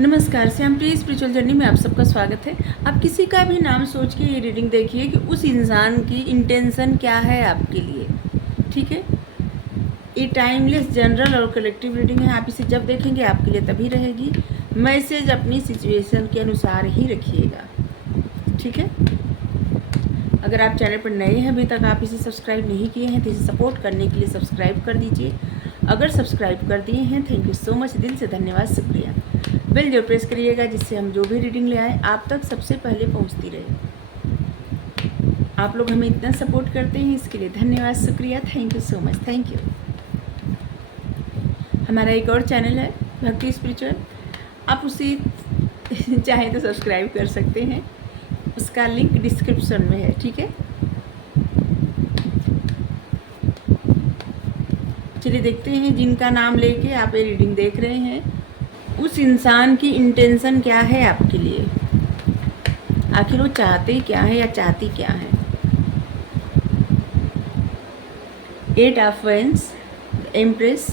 नमस्कार, श्यामप्रिय spiritual journey में आप सबका स्वागत है। आप किसी का भी नाम सोच के ये रीडिंग देखिए कि उस इंसान की इंटेंशन क्या है आपके लिए। ठीक है, ये टाइमलेस जनरल और कलेक्टिव रीडिंग है। आप इसे जब देखेंगे आपके लिए तभी रहेगी। मैसेज अपनी सिचुएशन के अनुसार ही रखिएगा। ठीक है, अगर आप चैनल पर नए हैं, अभी तक आप इसे सब्सक्राइब नहीं किए हैं तो इसे सपोर्ट करने के लिए सब्सक्राइब कर दीजिए। अगर सब्सक्राइब कर दिए हैं, थैंक यू सो मच, दिल से धन्यवाद, शुक्रिया। बेल जरूर प्रेस करिएगा जिससे हम जो भी रीडिंग ले आए आप तक सबसे पहले पहुंचती रहे। आप लोग हमें इतना सपोर्ट करते हैं, इसके लिए धन्यवाद, शुक्रिया, thank you so much, thank you. हमारा एक और चैनल है भक्ति स्पिरिचुअल, आप उसे चाहें तो सब्सक्राइब कर सकते हैं, उसका लिंक डिस्क्रिप्शन में है। ठीक है, चलिए देखते हैं जिनका नाम लेके आप ये रीडिंग देख रहे हैं, उस इंसान की इंटेंशन क्या है आपके लिए। आखिर वो चाहते क्या है या चाहती क्या है। 8 ऑफ वेंस, एम्प्रेस,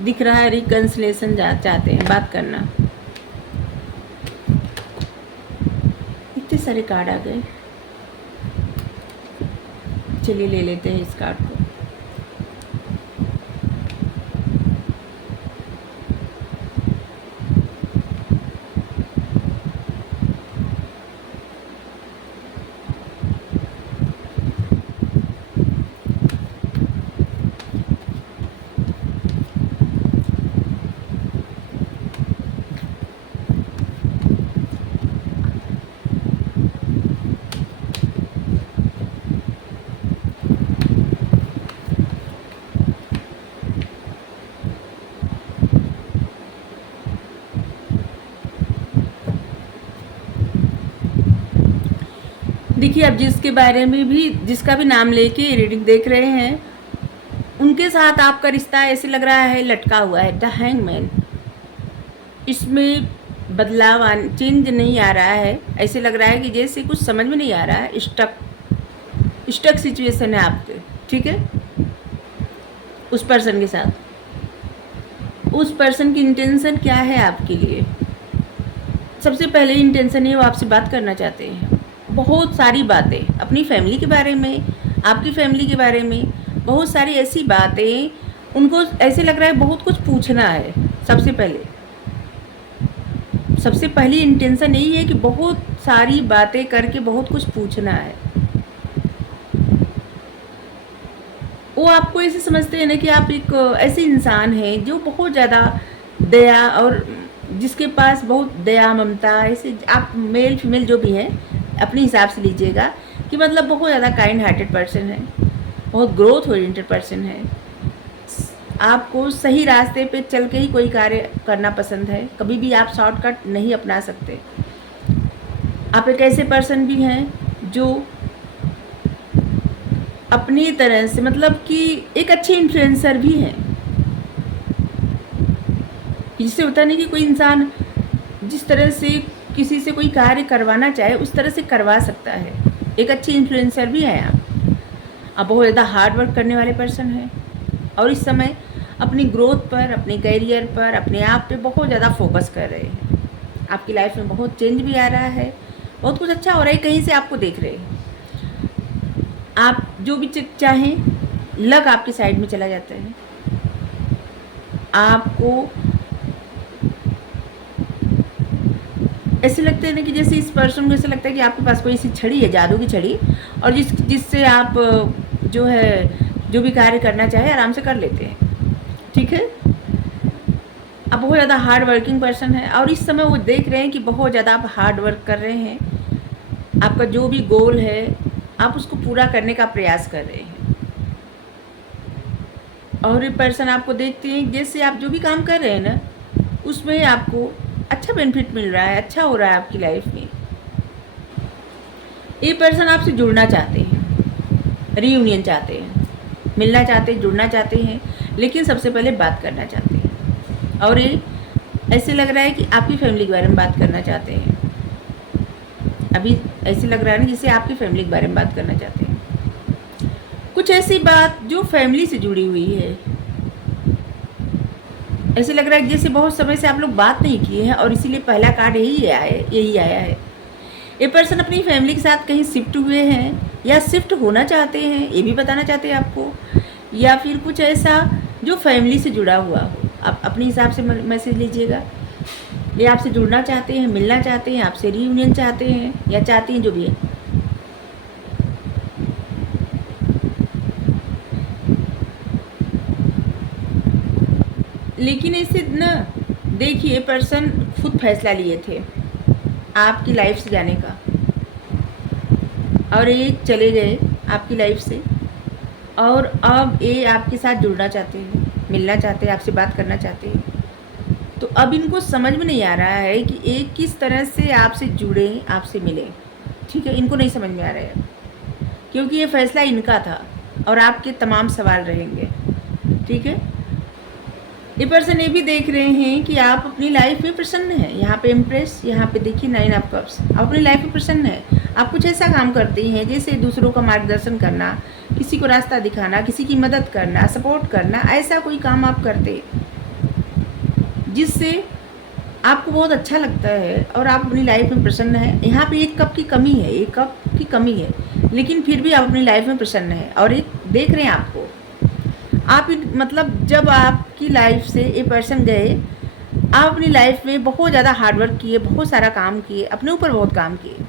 दिख रहा है रिकंसिलेशन चाहते हैं, बात करना। इतने सारे कार्ड आ गए, चलिए ले लेते हैं इस कार्ड को। देखिए, आप जिसके बारे में भी, जिसका भी नाम लेके रीडिंग देख रहे हैं, उनके साथ आपका रिश्ता ऐसे लग रहा है लटका हुआ है। द हैंगमैन, इसमें बदलाव चेंज नहीं आ रहा है। ऐसे लग रहा है कि जैसे कुछ समझ में नहीं आ रहा है, स्टक सिचुएशन है आपके। ठीक है, उस पर्सन के साथ, उस पर्सन की इंटेंशन क्या है आपके लिए। सबसे पहले इंटेंशन है वो आपसे बात करना चाहते हैं, बहुत सारी बातें अपनी फैमिली के बारे में, आपकी फैमिली के बारे में, बहुत सारी ऐसी बातें। उनको ऐसे लग रहा है बहुत कुछ पूछना है। सबसे पहली इंटेंशन यही है कि बहुत सारी बातें करके बहुत कुछ पूछना है। वो आपको ऐसे समझते हैं ना कि आप एक ऐसे इंसान हैं जो बहुत ज़्यादा दया, और जिसके पास बहुत दया, ममता, ऐसे आप मेल फीमेल जो भी हैं अपने हिसाब से लीजिएगा कि मतलब बहुत ज़्यादा काइंड हार्टेड पर्सन है, बहुत ग्रोथ ओरिएंटेड पर्सन है। आपको सही रास्ते पे चल के ही कोई कार्य करना पसंद है, कभी भी आप शॉर्टकट नहीं अपना सकते। आप एक ऐसे पर्सन भी हैं जो अपनी तरह से, मतलब कि एक अच्छे इन्फ्लुएंसर भी हैं, जिससे होता नहीं कि कोई इंसान जिस तरह से किसी से कोई कार्य करवाना चाहे उस तरह से करवा सकता है। एक अच्छे इन्फ्लुएंसर भी हैं आप बहुत ज़्यादा हार्ड वर्क करने वाले पर्सन हैं, और इस समय अपनी ग्रोथ पर, अपने कैरियर पर, अपने आप पे बहुत ज़्यादा फोकस कर रहे हैं। आपकी लाइफ में बहुत चेंज भी आ रहा है, बहुत कुछ अच्छा हो रहा है, कहीं से आपको देख रहे हैं। आप जो भी चाहें, लक आपकी साइड में चला जाता है। आपको ऐसे लगता है ना कि जैसे इस पर्सन को ऐसा लगता है कि आपके पास कोई ऐसी छड़ी है, जादू की छड़ी, और जिससे आप जो भी कार्य करना चाहे आराम से कर लेते हैं। ठीक है, आप बहुत ज़्यादा हार्ड वर्किंग पर्सन है, और इस समय वो देख रहे हैं कि बहुत ज़्यादा आप हार्ड वर्क कर रहे हैं। आपका जो भी गोल है आप उसको पूरा करने का प्रयास कर रहे हैं, और ये पर्सन आपको देखते हैं जैसे आप जो भी काम कर रहे हैं ना उसमें आपको अच्छा बेनिफिट मिल रहा है, अच्छा हो रहा है आपकी लाइफ में। ये पर्सन आपसे जुड़ना चाहते हैं, रीयूनियन चाहते हैं, मिलना चाहते हैं, जुड़ना चाहते हैं, लेकिन सबसे पहले बात करना चाहते हैं। और ये ऐसे लग रहा है कि आपकी फैमिली के बारे में बात करना चाहते हैं। अभी ऐसे लग रहा है ना जैसे आपकी फैमिली के बारे में बात करना चाहते हैं। कुछ ऐसी बात जो फैमिली से जुड़ी हुई है। ऐसे लग रहा है जैसे बहुत समय से आप लोग बात नहीं किए हैं और इसीलिए पहला कार्ड यही आया है। ये पर्सन अपनी फैमिली के साथ कहीं शिफ्ट हुए हैं या शिफ्ट होना चाहते हैं, ये भी बताना चाहते हैं आपको, या फिर कुछ ऐसा जो फैमिली से जुड़ा हुआ हो। आप अपने हिसाब से मैसेज लीजिएगा। ये आपसे जुड़ना चाहते हैं, मिलना चाहते हैं, आपसे रीयूनियन चाहते हैं या चाहती हैं, जो भी है। लेकिन इसे ना देखिए, पर्सन खुद फैसला लिए थे आपकी लाइफ से जाने का और ये चले गए आपकी लाइफ से, और अब ये आपके साथ जुड़ना चाहते हैं, मिलना चाहते हैं, आपसे बात करना चाहते हैं। तो अब इनको समझ में नहीं आ रहा है कि ये किस तरह से आपसे जुड़े, आपसे मिले। ठीक है, इनको नहीं समझ में आ रहा है क्योंकि ये फैसला इनका था और आपके तमाम सवाल रहेंगे। ठीक है, ये पर्सन ये भी देख रहे हैं कि आप अपनी लाइफ में प्रसन्न हैं। यहाँ पे इम्प्रेस, यहाँ पे देखिए 9 ऑफ कप्स। आप अपनी लाइफ में प्रसन्न हैं। आप कुछ ऐसा काम करते हैं जैसे दूसरों का मार्गदर्शन करना, किसी को रास्ता दिखाना, किसी की मदद करना, सपोर्ट करना, ऐसा कोई काम आप करते जिससे आपको बहुत अच्छा लगता है और आप अपनी लाइफ में प्रसन्न हैं। यहाँ पे 1 कप की कमी है, 1 कप की कमी है, लेकिन फिर भी आप अपनी लाइफ में प्रसन्न हैं और एक देख रहे हैं आपको। आप मतलब जब आपकी लाइफ से ये पर्सन गए, आप अपनी लाइफ में बहुत ज़्यादा हार्डवर्क किए, बहुत सारा काम किए, अपने ऊपर बहुत काम किए।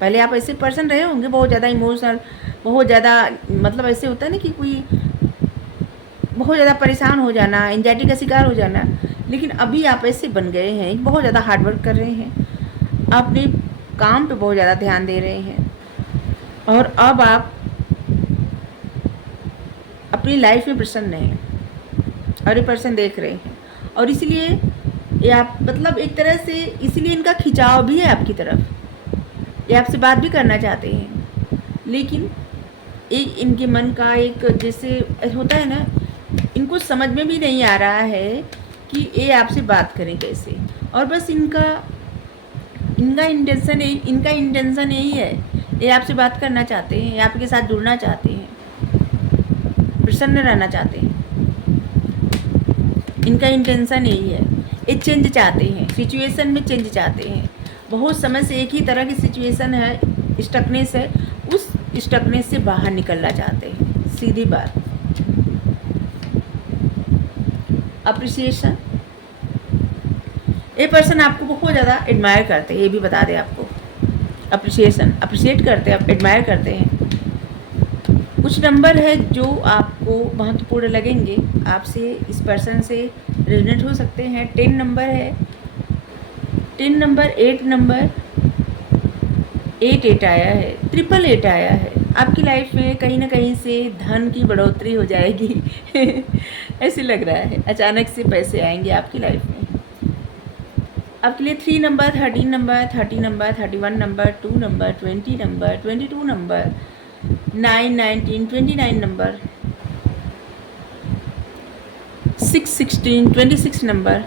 पहले आप ऐसे पर्सन रहे होंगे बहुत ज़्यादा इमोशनल, बहुत ज़्यादा मतलब ऐसे होता है ना कि कोई बहुत ज़्यादा परेशान हो जाना, एंजाइटी का शिकार हो जाना। लेकिन अभी आप ऐसे बन गए हैं, बहुत ज़्यादा हार्डवर्क कर रहे हैं, अपने काम पे बहुत ज़्यादा ध्यान दे रहे हैं और अब आप अपनी लाइफ में प्रसन्न हैं और ये पर्सन देख रहे हैं। और इसलिए ये आप मतलब एक तरह से इसलिए इनका खिंचाव भी है आपकी तरफ, ये आपसे बात भी करना चाहते हैं। लेकिन एक इनके मन का एक जैसे होता है ना, इनको समझ में भी नहीं आ रहा है कि ये आपसे बात करें कैसे। और बस इनका इंटेंशन यही है, ये आपसे बात करना चाहते हैं, ये आपके साथ जुड़ना चाहते हैं, प्रसन्न रहना चाहते हैं। इनका इंटेंशन यही है। ये चेंज चाहते हैं, सिचुएशन में चेंज चाहते हैं। बहुत समय से एक ही तरह की सिचुएशन है, स्टकनेस है, उस स्टकनेस से बाहर निकलना चाहते हैं। सीधी बात। अप्रिसिएशन, ये पर्सन आपको बहुत ज़्यादा एडमायर करते हैं, ये भी बता दें आपको। अप्रिशिएट करते हैं, एडमायर करते हैं। कुछ नंबर है जो आपको महत्वपूर्ण लगेंगे, आपसे इस पर्सन से रेजोनेट हो सकते हैं। 10 नंबर है, 10 नंबर, 8 नंबर, 8 आया है, 888 आया है। आपकी लाइफ में कहीं ना कहीं से धन की बढ़ोतरी हो जाएगी ऐसे लग रहा है, अचानक से पैसे आएंगे आपकी लाइफ में। आपके लिए 3 number, 13 number, 30 number, 31 number, 2 number, 20 number, 22 number, 9, 19, 29 number, 6, 16, 26 number,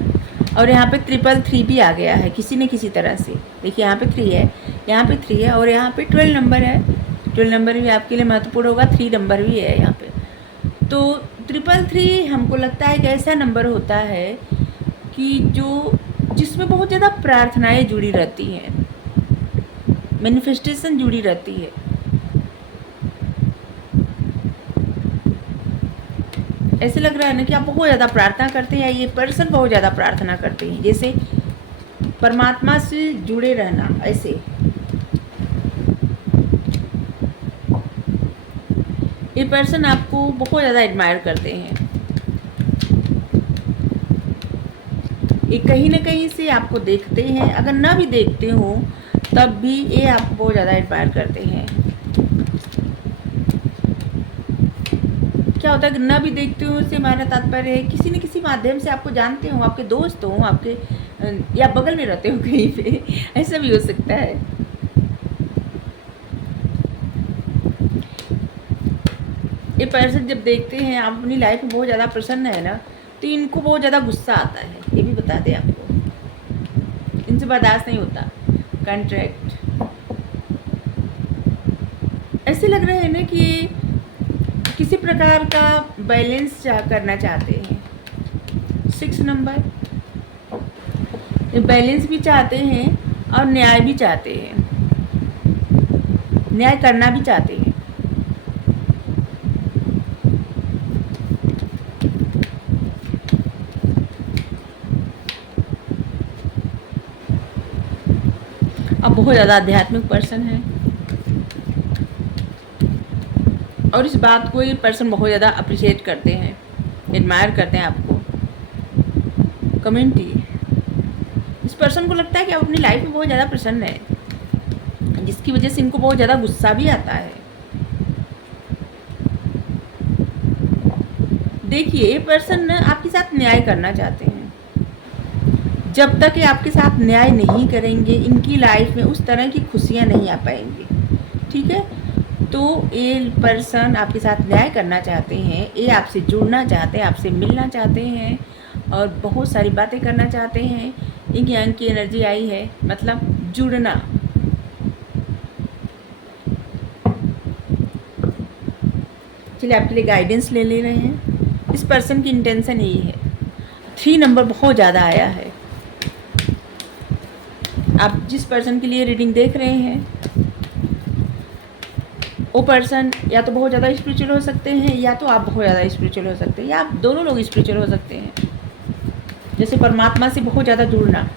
और यहाँ पे 333 भी आ गया है किसी न किसी तरह से। देखिए यहाँ पे 3 है, यहाँ पे 3 है और यहाँ पे 12 नंबर है। 12 नंबर भी आपके लिए महत्वपूर्ण होगा। 3 नंबर भी है यहाँ पे। तो 333 हमको लगता है कि ऐसा नंबर होता है कि जिसमें बहुत ज़्यादा प्रार्थनाएं जुड़ी रहती हैं, मैनिफेस्टेशन जुड़ी रहती है। ऐसे लग रहा है ना कि आप बहुत ज़्यादा प्रार्थना करते हैं, या ये पर्सन बहुत ज़्यादा प्रार्थना करते हैं, जैसे परमात्मा से जुड़े रहना। ऐसे ये पर्सन आपको बहुत ज़्यादा एडमायर करते हैं। ये कहीं ना कहीं से आपको देखते हैं, अगर ना भी देखते हो तब भी ये आपको बहुत ज़्यादा एडमायर करते हैं। क्या होता है कि ना भी देखते हो, उससे हमारा तात्पर्य है किसी न किसी माध्यम से आपको जानते हो, आपके दोस्त हो, आपके या बगल में रहते हो कहीं पे, ऐसा भी हो सकता है। ये पर्सन जब देखते हैं आप अपनी लाइफ में बहुत ज़्यादा प्रसन्न है ना, तो इनको बहुत ज़्यादा गुस्सा आता है, ये भी बता दें आपको। इनसे बर्दाश्त नहीं होता। कॉन्ट्रैक्ट, ऐसे लग रहा है ना कि किसी प्रकार का बैलेंस करना चाहते हैं। 6 नंबर, बैलेंस भी चाहते हैं और न्याय भी चाहते हैं, न्याय करना भी चाहते हैं। अब बहुत ज़्यादा आध्यात्मिक पर्सन है और इस बात को ये पर्सन बहुत ज़्यादा अप्रिशिएट करते हैं, एडमायर करते हैं आपको। कम्युनिटी, इस पर्सन को लगता है कि आप अपनी लाइफ में बहुत ज़्यादा प्रसन्न है, जिसकी वजह से इनको बहुत ज़्यादा गुस्सा भी आता है। देखिए, ये पर्सन आपके साथ न्याय करना चाहते हैं। जब तक ये आपके साथ न्याय नहीं करेंगे, इनकी लाइफ में उस तरह की खुशियाँ नहीं आ पाएंगी। ठीक है, तो ये पर्सन आपके साथ न्याय करना चाहते हैं, ये आपसे जुड़ना चाहते हैं, आपसे मिलना चाहते हैं और बहुत सारी बातें करना चाहते हैं। एक यंग की एनर्जी आई है, मतलब जुड़ना। चलिए आपके लिए गाइडेंस ले रहे हैं। इस पर्सन की इंटेंशन यही है। 3 नंबर बहुत ज़्यादा आया है। आप जिस पर्सन के लिए रीडिंग देख रहे हैं, वो पर्सन या तो बहुत ज़्यादा स्पिरिचुअल हो सकते हैं, या तो आप बहुत ज़्यादा स्पिरिचुअल हो सकते हैं, या आप दोनों लोग स्पिरिचुअल हो सकते हैं। जैसे परमात्मा से बहुत ज़्यादा जुड़ना।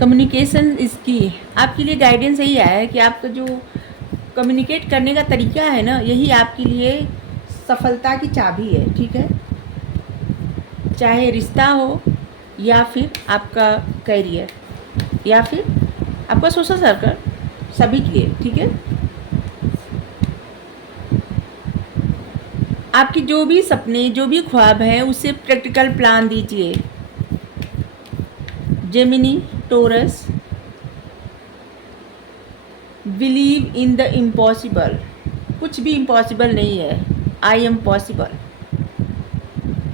कम्युनिकेशन इसकी आपके लिए गाइडेंस यही आया है कि आपका जो कम्युनिकेट करने का तरीका है ना, यही आपके लिए सफलता की चाबी है। ठीक है, चाहे रिश्ता हो या फिर आपका करियर या फिर आपका सोशल सर्कल, सभी के लिए। ठीक है, आपकी जो भी सपने, जो भी ख्वाब हैं, उसे प्रैक्टिकल प्लान दीजिए। Gemini, Taurus, believe in the impossible. कुछ भी इम्पॉसिबल नहीं है। I am possible.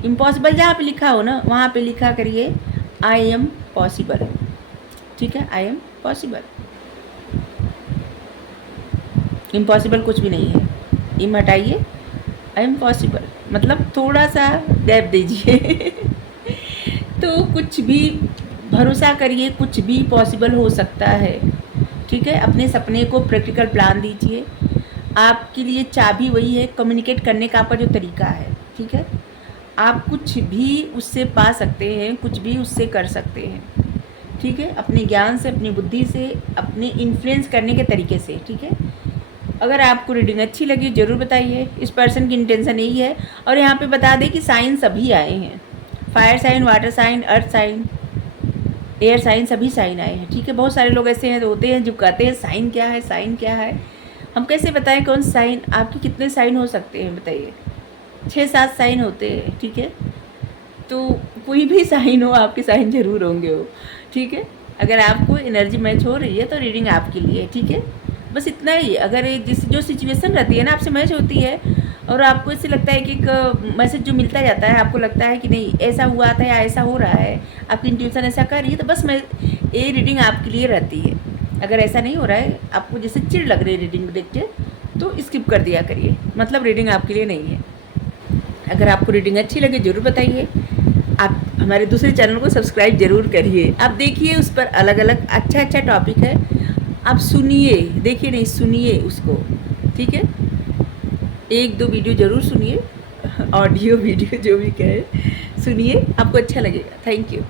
इम्पॉसिबल जहाँ पे लिखा हो ना, वहाँ पे लिखा करिए आई एम पॉसिबल। ठीक है, आई एम पॉसिबल। इम्पॉसिबल कुछ भी नहीं है। इम हटाइए, आई एम पॉसिबल, मतलब थोड़ा सा गैप दीजिए। तो कुछ भी भरोसा करिए, कुछ भी पॉसिबल हो सकता है। ठीक है, अपने सपने को प्रैक्टिकल प्लान दीजिए। आपके लिए चाबी वही है, कम्युनिकेट करने का आपका जो तरीका है। ठीक है, आप कुछ भी उससे पा सकते हैं, कुछ भी उससे कर सकते हैं। ठीक है, अपने ज्ञान से, अपनी बुद्धि से, अपने इन्फ्लुएंस करने के तरीके से। ठीक है, अगर आपको रीडिंग अच्छी लगी ज़रूर बताइए। इस पर्सन की इंटेंशन यही है। और यहाँ पे बता दें कि साइन सभी आए हैं, fire sign, water sign, earth sign, air sign, सभी साइन आए हैं। ठीक है, बहुत सारे लोग ऐसे हैं होते हैं जो कहते हैं साइन क्या है, साइन क्या है। हम कैसे बताएं कौन साइन? आपके कितने साइन हो सकते हैं बताइए? 6-7 साइन होते हैं। ठीक है, तो कोई भी साइन हो, आपके साइन जरूर होंगे वो। ठीक है, अगर आपको एनर्जी मैच हो रही है तो रीडिंग आपके लिए। ठीक है, बस इतना ही। अगर जिस जो सिचुएशन रहती है ना, आपसे मैच होती है और आपको इससे लगता है कि एक मैसेज जो मिलता जाता है, आपको लगता है कि नहीं ऐसा हुआ था या ऐसा हो रहा है, आपकी इंट्यूशन ऐसा कर रही है, तो बस मैं ये रीडिंग आपके लिए रहती है। अगर ऐसा नहीं हो रहा है, आपको जैसे चिढ़ लग रही है रीडिंग देख के, तो स्किप कर दिया करिए, मतलब रीडिंग आपके लिए नहीं है। अगर आपको रीडिंग अच्छी लगे ज़रूर बताइए। आप हमारे दूसरे चैनल को सब्सक्राइब ज़रूर करिए। आप देखिए, उस पर अलग अलग अच्छा टॉपिक है, आप सुनिए, देखिए नहीं सुनिए उसको। ठीक है, 1-2 वीडियो ज़रूर सुनिए, ऑडियो वीडियो जो भी कहे सुनिए, आपको अच्छा लगेगा। Thank you.